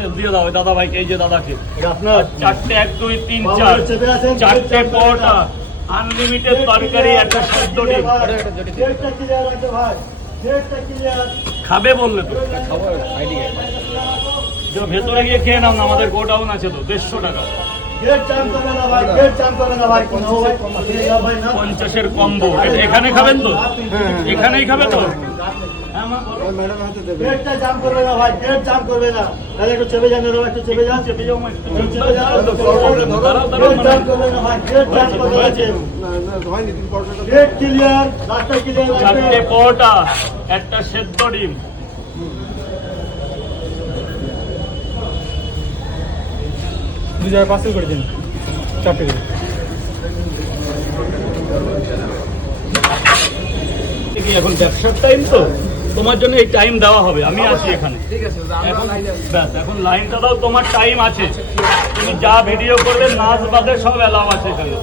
Parcel দিয়ে দাও দাদা ভাইকে, এই যে দাদাকে আপনার 4টে 1 2 3 4 4টে পরোটা, আনলিমিটেড তরকারি, একটা সেদ্ধ ডিম। খাবে বললে তো ভেতরে গিয়ে খেয়ে নাও না, আমাদের গোডাউন আছে তো। 150 টাকা 50-এর কম্বো। এখানে খাবেন তো? এখানেই খাবে তো? চারটে পরোটা, একটা সেদ্ধ ডিম। পার্সেল করে দিন 4টে করে। এখন ব্যবসার টাইম তো, তোমার জন্য এই টাইম দেওয়া হবে। আমি আছি এখানে, এখন ব্যাস এখন লাইনটা দাও, তোমার টাইম আছে। তুমি যা ভিডিও করবে নাচ বাদে সব এলাও আছে এখানে।